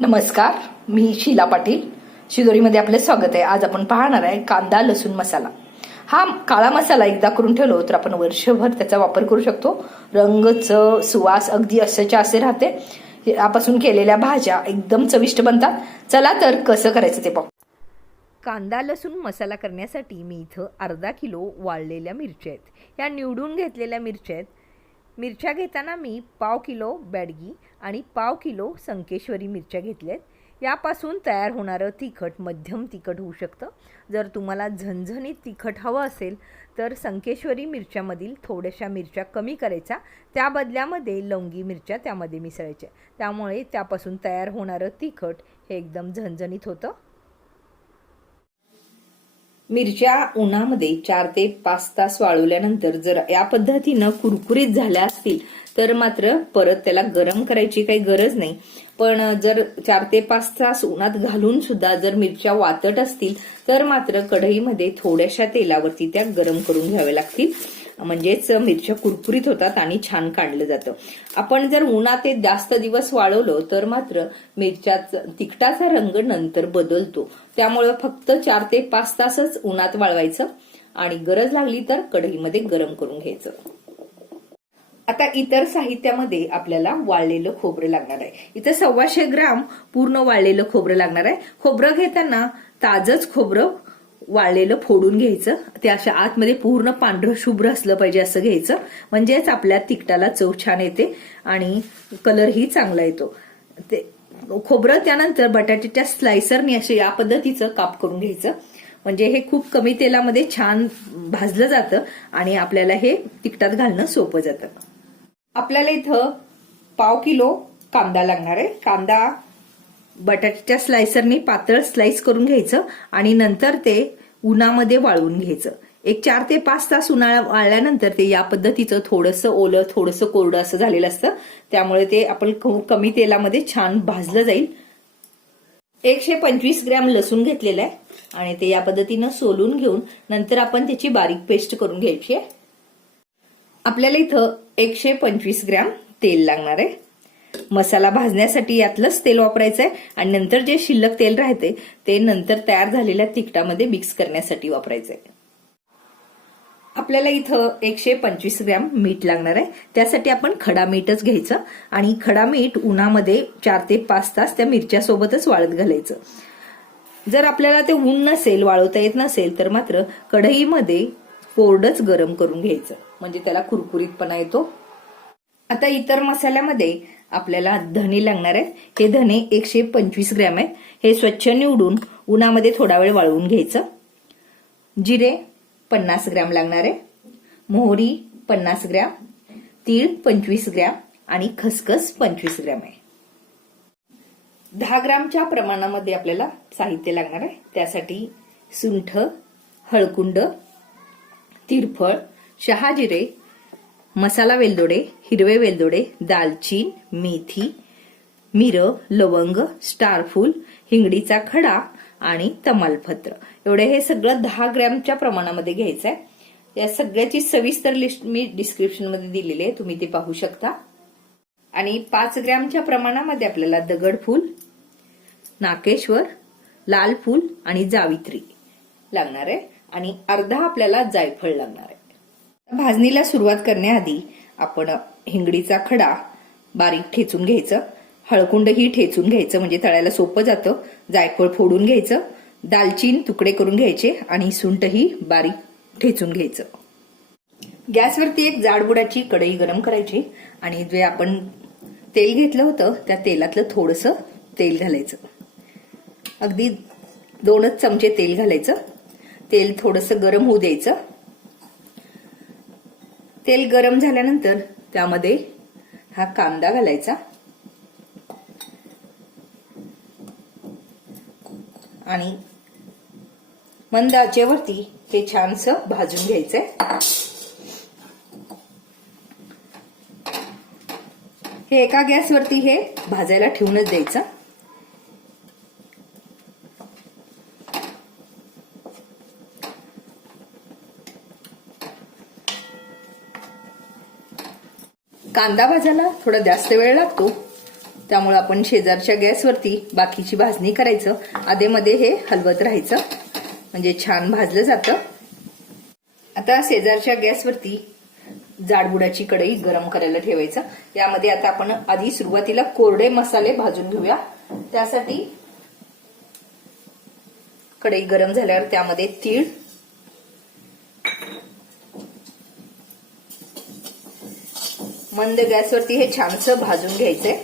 नमस्कार मी शीला पाटील. शिदोरीमध्ये आपले स्वागत आहे. आज आपण पाहणार आहे कांदा लसूण मसाला. हा काळा मसाला एकदा करून ठेवलो तर आपण वर्षभर त्याचा वापर करू शकतो. रंग चव सुवास अगदी असेच्या असे राहते. यापासून केलेल्या भाज्या एकदम चविष्ट बनतात. चला तर कसं करायचं ते पाहू. कांदा लसूण मसाला करण्यासाठी मी इथं अर्धा किलो वाळलेल्या मिरच्या आहेत. या निवडून घेतलेल्या मिरच्या आहेत. मिरच्या घेताना मी पाव किलो बॅडगी आणि पाव किलो संकेश्वरी मिरच्या घेतल्या आहेत यापासून तयार होणारं तिखट मध्यम तिखट होऊ शकतं. जर तुम्हाला झणझणीत तिखट हवं असेल तर संकेश्वरी मिरच्यामधील थोड्याशा मिरच्या कमी करायच्या. त्या बदल्यामध्ये लवंगी मिरच्या त्यामध्ये मिसळायच्या. त्यामुळे त्यापासून तयार होणारं तिखट हे एकदम झणझणीत होतं. मिरच्या उन्हामध्ये चार ते पाच तास वाळवल्यानंतर जर या पद्धतीनं कुरकुरीत झाल्या असतील तर मात्र परत त्याला गरम करायची काही गरज नाही. पण जर चार ते पाच तास उन्हात घालून सुद्धा जर मिरच्या वातट असतील तर मात्र कढईमध्ये थोड्याशा तेलावरती त्या गरम करून घ्याव्या लागतील. म्हणजेच मिरच्या कुरकुरीत होतात आणि छान काढलं जातं. आपण जर उन्हात ते जास्त दिवस वाळवलं तर मात्र मिरच्याचा तिखटाचा रंग नंतर बदलतो. त्यामुळे फक्त चार ते पाच तासच उन्हात वाळवायचं आणि गरज लागली तर कढईमध्ये गरम करून घ्यायचं. आता इतर साहित्यामध्ये आपल्याला वाळलेलं खोबरं लागणार आहे. इथं सव्वाशे ग्राम पूर्ण वाळलेलं खोबरं लागणार आहे. खोबरं घेताना ताजच खोबरं वाळलेलं फोडून घ्यायचं. ते अशा आतमध्ये पूर्ण पांढरं शुभ्र असलं पाहिजे असं घ्यायचं. म्हणजेच आपल्या तिखटाला चव छान येते आणि कलरही चांगला येतो. ते खोबरं त्यानंतर बटाट्याच्या स्लायसरने असे या पद्धतीचं काप करून घ्यायचं. म्हणजे हे खूप कमी तेलामध्ये छान भाजलं जातं आणि आपल्याला हे तिखटात घालणं सोपं जातं. आपल्याला इथं पाव किलो कांदा लागणार आहे. कांदा बटाट्याच्या स्लायसरने पातळ स्लाइस करून घ्यायचं आणि नंतर ते उन्हामध्ये वाळवून घ्यायचं. एक चार ते पाच तास उन्हाळा वाळल्यानंतर ते या पद्धतीचं थोडंसं ओलं थोडंसं कोरडं असं झालेलं असतं. त्यामुळे ते आपण कमी तेलामध्ये छान भाजलं जाईल. एकशे पंचवीस ग्रॅम लसूण घेतलेलं आहे. आणि ते या पद्धतीनं सोलून घेऊन नंतर आपण त्याची बारीक पेस्ट करून घ्यायची आहे. आपल्याला इथं एकशे पंचवीस ग्रॅम तेल लागणार आहे. मसाला भाजण्यासाठी यातलंच तेल वापरायचं आहे आणि नंतर जे शिल्लक तेल राहते ते नंतर तयार झालेल्या तिखटामध्ये मिक्स करण्यासाठी वापरायचं आहे आपल्याला इथं एकशे पंचवीस ग्रॅम मीठ लागणार आहे. त्यासाठी आपण खडा मीठच घ्यायचं आणि खडा मीठ उन्हामध्ये चार ते पाच तास त्या मिरच्या सोबतच वाळत घालायचं. जर आपल्याला ते ऊन नसेल वाळवता येत नसेल तर मात्र कढईमध्ये कोरडच गरम करून घ्यायचं. म्हणजे त्याला कुरकुरीतपणा येतो. आता इतर मसाल्यामध्ये आपल्याला धने लागणार आहेत. हे धने एकशे पंचवीस ग्रॅम आहेत. हे स्वच्छ निवडून उन्हामध्ये थोडा वेळ वाळवून घ्यायचं. जिरे पन्नास ग्रॅम लागणार आहे. मोहरी पन्नास ग्रॅम. तीळ पंचवीस ग्रॅम. आणि खसखस पंचवीस ग्रॅम आहे. दहा ग्रॅमच्या प्रमाणामध्ये आपल्याला साहित्य लागणार आहे. त्यासाठी सुंठ हळकुंड तिरफळ शहाजिरे मसाला वेलदोडे हिरवे वेलदोडे दालचीन मेथी मिरं लवंग स्टारफूल हिंगडीचा खडा आणि तमालपत्र. एवढे हे सगळं दहा ग्रॅमच्या प्रमाणामध्ये घ्यायचं आहे या सगळ्याची सविस्तर लिस्ट मी डिस्क्रिप्शनमध्ये दिलेली आहे तुम्ही ते पाहू शकता. आणि पाच ग्रॅमच्या प्रमाणामध्ये आपल्याला दगडफूल नाकेश्वर लाल फूल आणि जावित्री लागणार आहे. आणि अर्धा आपल्याला जायफळ लागणार आहे. भाजणीला सुरुवात करण्याआधी आपण हिंगडीचा खडा बारीक ठेचून घ्यायचं हळकुंडही ठेचून घ्यायचं म्हणजे तळायला सोपं जातं जायफळ फोडून घ्यायचं दालचीन तुकडे करून घ्यायचे आणि सुंठही बारीक ठेचून घ्यायचं. गॅसवरती एक जाडबुडाची कढई गरम करायची आणि जे आपण तेल घेतलं होतं त्या तेलातलं थोडंसं तेल घालायचं. अगदी दोनच चमचे तेल घालायचं. तेल थोडंसं गरम होऊ द्यायचं. तेल गरम झाल्यानंतर त्यामध्ये हा कांदा घालायचा. आणि मंद आचेवरती हे छानस भाजून घ्यायचंय. हे एका गॅसवरती हे भाजायला ठेवूनच द्यायचं. कांदा भाजायला थोडा जास्त वेळ लागतो. त्यामुळे आपण शेजारच्या गॅसवरती बाकीची भाजणी करायचं. आधेमध्ये हे हलवत राहायचं. म्हणजे छान भाजलं जातं. आता शेजारच्या गॅसवरती जाडबुडाची कढई गरम करायला ठेवायचं. यामध्ये आता आपण आधी सुरुवातीला कोरडे मसाले भाजून घेऊया. त्यासाठी कढई गरम झाल्यावर त्यामध्ये तीळ मंद गॅसवरती हे छानसं भाजून घ्यायचंय.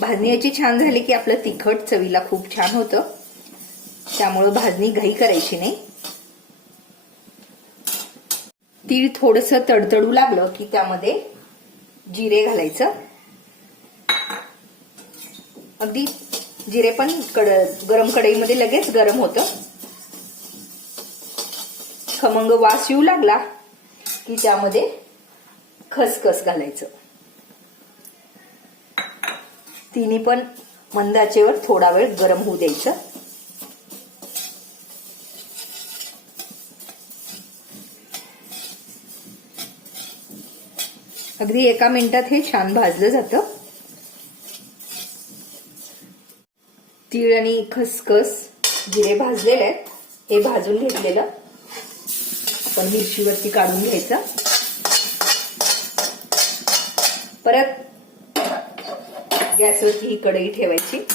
भाजणी याची छान झाली की आपलं तिखट चवीला खूप छान होतं. त्यामुळं भाजणी घाई करायची नाही. तीळ थोडस तडतडू लागलं की त्यामध्ये जिरे घालायचं. अगदी जिरे पण कड गरम कढईमध्ये लगेच गरम होतं. खमंग वास येऊ लागला की त्यामध्ये खसखस घालायचं. तिन्ही पण मंदाचेवर थोडा वेळ गरम होऊ द्यायचं. अगदी एका मिनिटात हे छान भाजलं जातं. तीळ आणि खसखस जिरे भाजलेले आहेत हे भाजून घेतलेलं. आपण मिरचीवरती काढून घ्यायचं. परत गॅसवरती ही कढई ठेवायची.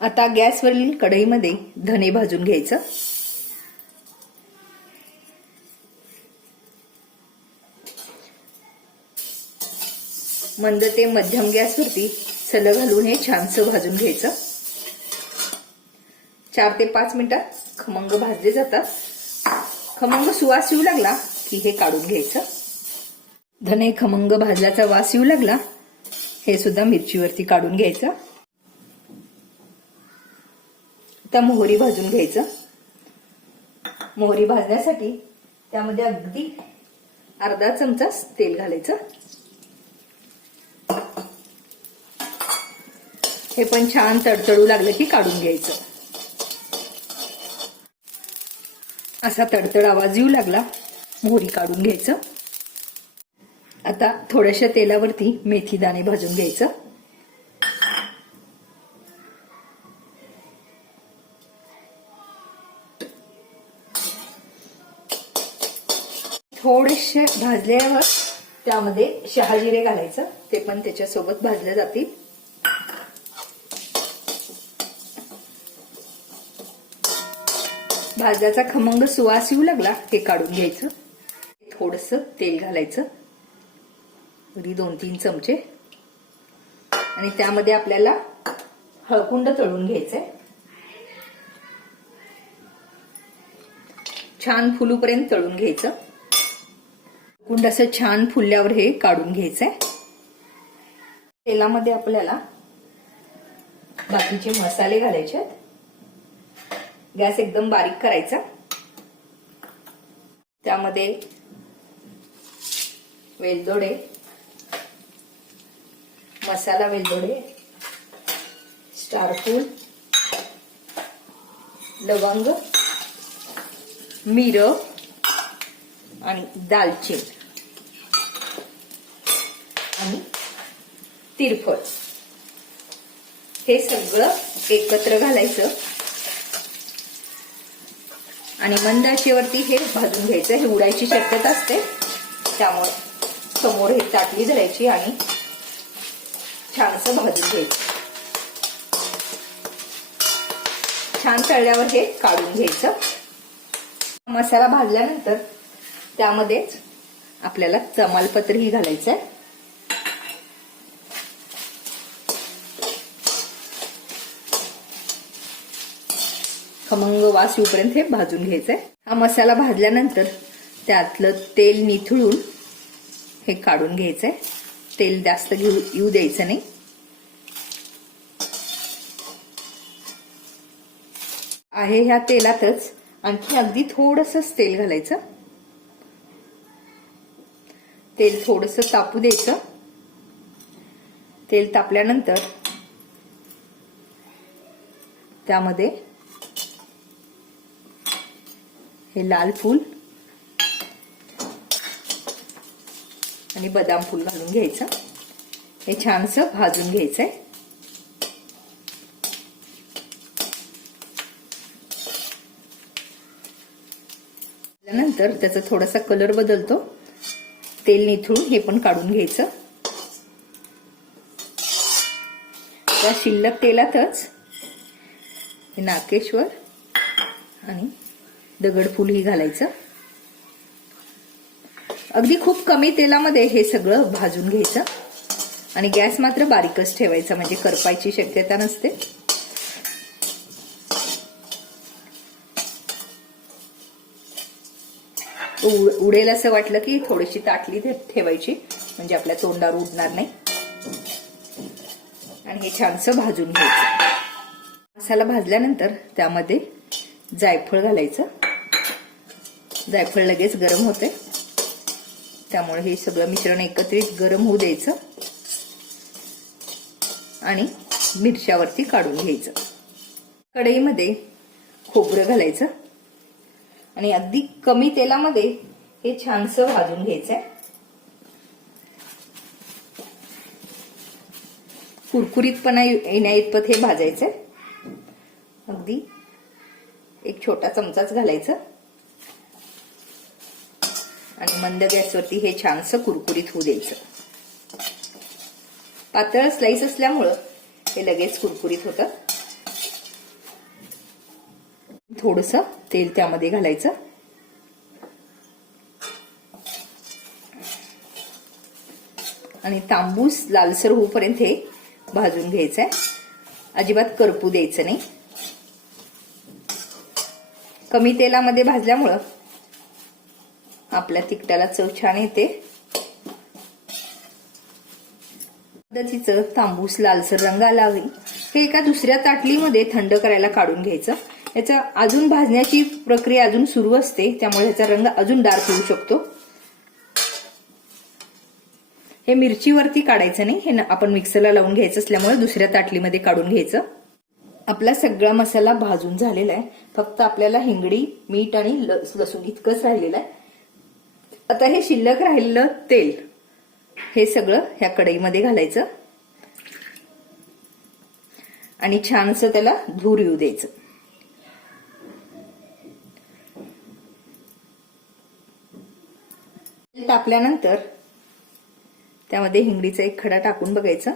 आता गॅसवरील कढईमध्ये धने भाजून घ्यायचं. मंद ते मध्यम गॅसवरती सलग घालून हे छानसं भाजून घ्यायचं. चार ते पाच मिनिटात खमंग भाजले जातात. खमंग सुवास येऊ लागला की हे काढून घ्यायचं. धने खमंग भाजल्याचा वास येऊ लागला. हे सुद्धा मिरचीवरती काढून घ्यायचं. आता मोहरी भाजून घ्यायचं. मोहरी भाजण्यासाठी त्यामध्ये अगदी अर्धा चमचा तेल घालायचं. हे पण छान तडतडू लागलं की काढून घ्यायचं. असा तडतड आवाज येऊ लागला. मोहरी काढून घ्यायचं. आता थोड्याशा तेलावरती मेथी दाणे भाजून घ्यायचं. थोडेसे भाजल्यावर त्यामध्ये शहाजिरे घालायचं. ते पण त्याच्यासोबत भाजले जातील. भाजल्याचा खमंग सुवास येऊ लागला हे काढून घ्यायचं. थोडस तेल घालायचं. तरी दोन तीन चमचे. आणि त्यामध्ये आपल्याला हळकुंड तळून घ्यायचंय. छान फुलूपर्यंत तळून घ्यायचं. कुंड असं छान फुलल्यावर हे काढून घ्यायचंय. तेलामध्ये आपल्याला बाकीचे मसाले घालायचे आहेत. गॅस एकदम बारीक करायचा. त्यामध्ये वेलदोडे मसाला वेलदोडे स्टारफूल लवंग मिर आणि दालचिन आणि तिरफळ. हे सगळं एकत्र घालायचं आणि मंद आचेवरती हे भाजून घ्यायचं. हे उडायची शक्यता असते. त्यामुळे समोर हे ताटली धरायची आणि छानसं भाजून घ्यायचं. छान तळल्यावर हे काढून घ्यायचं. मसाला भाजल्यानंतर त्यामध्येच आपल्याला तमालपत्रही घालायचं आहे खमंग वास येऊपर्यंत हे भाजून घ्यायचंय. हा मसाला भाजल्यानंतर त्यातलं तेल निथळून हे काढून घ्यायचंय. तेल जास्त घेऊ येऊ द्यायचं नाही. आहे ह्या तेलातच आणखी अगदी थोडसच तेल घालायचं. तेल थोडस तापू द्यायचं. तेल तापल्यानंतर त्यामध्ये हे लाल फूल आणि बदाम फूल घालून घ्यायचं. हे छानसं भाजून घ्यायचंय. नंतर त्याचा थोडासा कलर बदलतो. तेल निथळून हे पण काढून घ्यायचं. त्या शिल्लक तेलातच नाकेश्वर आणि दगडफूल ही घालायचं. अगदी खूप कमी तेलामध्ये हे सगळं भाजून घ्यायचं. आणि गॅस मात्र बारीकच ठेवायचा म्हणजे करपायची शक्यता नसते. उडेल असं वाटलं की थोडीशी ताटली ठेवायची म्हणजे आपल्या तोंडावर उडणार नाही. आणि हे छानसं भाजून घ्यायचं. मसाला भाजल्यानंतर त्यामध्ये जायफळ घालायचं. जायफळ लगेच गरम होते. त्यामुळे हे सगळं मिश्रण एकत्रित गरम होऊ द्यायचं. आणि मिरच्यावरती काढून घ्यायचं. कढईमध्ये खोबरं घालायचं. आणि अगदी कमी तेलामध्ये हे छानसं भाजून घ्यायचंय. कुरकुरीतपणा येण्या इतपत हे भाजायचंय. अगदी एक छोटा चमचाच घालायचं. आणि मंद गॅसवरती हे छानसं कुरकुरीत होऊ द्यायचं. पातळ स्लाइस असल्यामुळं हे लगेच कुरकुरीत होतं. थोडस तेल त्यामध्ये घालायचं. आणि तांबूस लालसर होऊपर्यंत हे भाजून घ्यायचंय. अजिबात करपू द्यायचं नाही. कमी तेलामध्ये भाजल्यामुळं आपल्या तिकटाला चव छान येते. पद्धतीचं तांबूस लालसर रंग आला हे एका दुसऱ्या ताटलीमध्ये थंड करायला काढून घ्यायचं. याचा अजून भाजण्याची प्रक्रिया अजून सुरू असते त्यामुळे ह्याचा रंग अजून डार्क होऊ शकतो. हे मिरचीवरती काढायचं नाही हे आपण मिक्सरला लावून घ्यायचं असल्यामुळे दुसऱ्या ताटलीमध्ये काढून घ्यायचं. आपला सगळा मसाला भाजून झालेला आहे. फक्त आपल्याला हिंगडी मीठ आणि लस लसूण इतकंच राहिलेलं आहे. आता हे शिल्लक राहिलेलं तेल. हे सगळं ह्या कढईमध्ये घालायचं. आणि छानसं त्याला धूर येऊ द्यायचं. तेल तापल्यानंतर त्यामध्ये हिंगडीचा एक खडा टाकून बघायचा.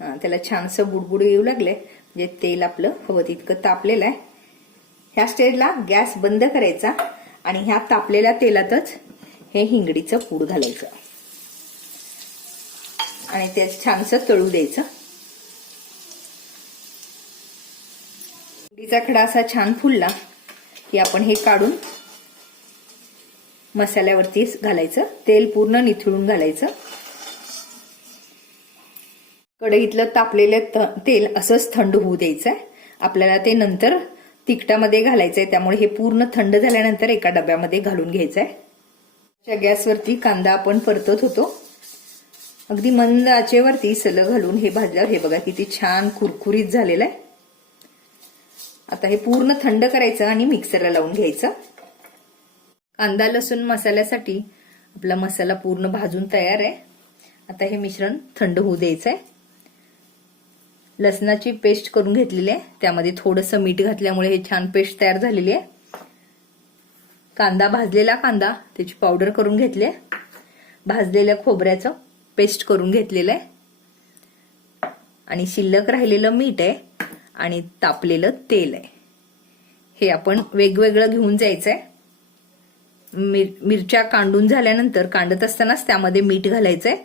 त्याला छानसं बुडबुड येऊ लागले. म्हणजे तेल आपलं हवं तितकं तापलेलं आहे. ह्या स्टेजला गॅस बंद करायचा आणि ह्या तापलेल्या तेलातच हे हिंगडीचं पूड घालायचं. आणि ते छानसं तळू द्यायचं. हिंगडीचा खडा असा छान फुलला की आपण हे काढून मसाल्यावरती घालायचं. तेल पूर्ण निथळून घालायचं. कढईतलं तापलेलं तेल असंच थंड होऊ द्यायचं आहे आपल्याला ते नंतर तिखटामध्ये घालायचंय. त्यामुळे हे पूर्ण थंड झाल्यानंतर एका डब्यामध्ये घालून घ्यायचं आहे त्या गॅसवरती कांदा आपण परतत होतो. अगदी मंद आचेवरती सलग घालून हे भाजल्यावर हे बघा किती छान कुरकुरीत झालेलं आहे. आता हे पूर्ण थंड करायचं आणि मिक्सरला लावून घ्यायचं. कांदा लसूण मसाल्यासाठी आपला मसाला पूर्ण भाजून तयार आहे. आता हे मिश्रण थंड होऊ द्यायचं आहे लसणाची पेस्ट करून घेतलेली आहे. त्यामध्ये थोडंसं मीठ घातल्यामुळे हे छान पेस्ट तयार झालेली आहे. कांदा भाजलेला कांदा त्याची पावडर करून घेतली आहे. भाजलेल्या खोबऱ्याचं पेस्ट करून घेतलेलं आहे. आणि शिल्लक राहिलेलं मीठ आहे आणि तापलेलं तेल आहे. हे आपण वेगवेगळं घेऊन जायचं आहे मिर मिरच्या कांडून झाल्यानंतर कांडत असतानाच त्यामध्ये मीठ घालायचंय.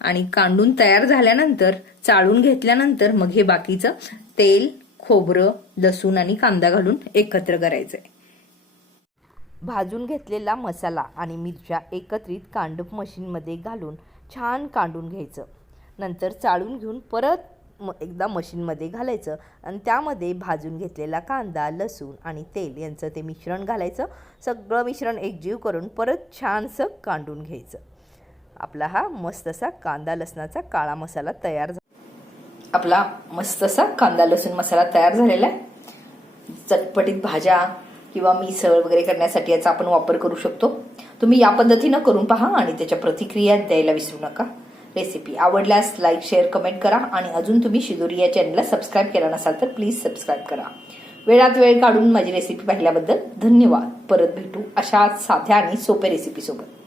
आणि कांडून तयार झाल्यानंतर चाळून घेतल्यानंतर मग हे बाकीचं तेल खोबरं लसूण आणि कांदा घालून एकत्र करायचंय. भाजून घेतलेला मसाला आणि मिरच्या एकत्रित कांडप मशीनमध्ये घालून छान कांडून घ्यायचं. नंतर चाळून घेऊन परत म एकदा मशीनमध्ये घालायचं आणि त्यामध्ये भाजून घेतलेला कांदा लसूण आणि तेल यांचं ते मिश्रण घालायचं. सगळं मिश्रण एकजीव करून परत छानसं कांडून घ्यायचं. आपला हा मस्त असा कांदा लसणाचा काळा मसाला तयार झाला आपला मस्त असा कांदा लसूण मसाला तयार झालेला आहे. चटपटीत भाज्या किंवा मिसळ वगैरे करण्यासाठी याचा आपण वापर करू शकतो. तुम्ही या पद्धतीनं करून पहा आणि त्याच्या प्रतिक्रिया द्यायला विसरू नका. रेसिपी आवडल्यास लाईक शेअर कमेंट करा आणि अजून तुम्ही शिदोरी या चॅनलला सबस्क्राईब केला नसाल तर प्लीज सबस्क्राईब करा. वेळात वेळ काढून माझी रेसिपी पाहिल्याबद्दल धन्यवाद. परत भेटू अशा साध्या आणि सोप्या रेसिपीसोबत